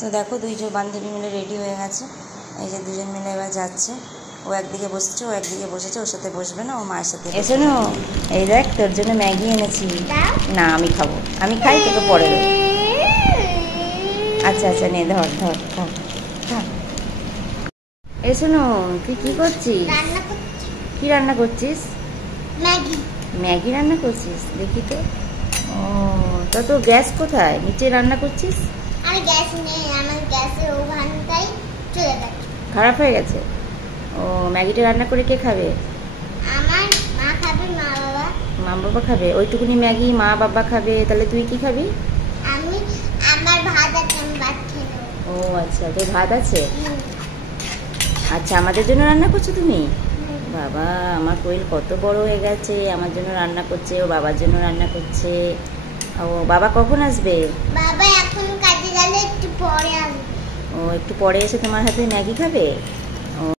তো দেখো দুইজন বান্ধবী মিলে রেডি হয়ে গেছে। এই যে দুজন মিলে এবার যাচ্ছে। ও একদিকে বসছে, ও একদিকে বসেছে, ওর সাথে বসবে না, ও মায়ের সাথে। এসো না, এই দেখ তোর জন্য ম্যাগি এনেছি। না আমি খাবো, আমি খাই, তোকে পরে দেবো। আচ্ছা আচ্ছা নে, ধর ধর ধর। এসো না, তুই কি করছিস? কি রান্না করছিস? ম্যাগি। ম্যাগি রান্না করছিস? দেখি তো। ও তা তো গ্যাস কোথায়? নিচে রান্না করছিস? আর গ্যাস নেই, আমার গ্যাসের ওভেনটাই চলে গেছে, খারাপ হয়ে গেছে। ও ম্যাগিটা রান্না করে কে খাবে? আমার মা খাবে, মা বাবা। মা বাবা খাবে ওইটুকুনি ম্যাগি? মা বাবা খাবে, তাহলে তুই কি খাবি? আমি আমার ভাত আছে, আমি ভাত খেয়ে নেবো। ও আচ্ছা, তোর ভাত আছে। আচ্ছা, আমাদের জন্য রান্না করছো তুমি? বাবা, আমার কোয়েল কত বড় হয়ে গেছে, আমার জন্য রান্না করছে, ও বাবার জন্য রান্না করছে। ও বাবা কখন আসবে? বাবা এখন কাজে গেলে একটু পরে আসবে। ও একটু পরে এসে তোমার হাতে ম্যাগি খাবে?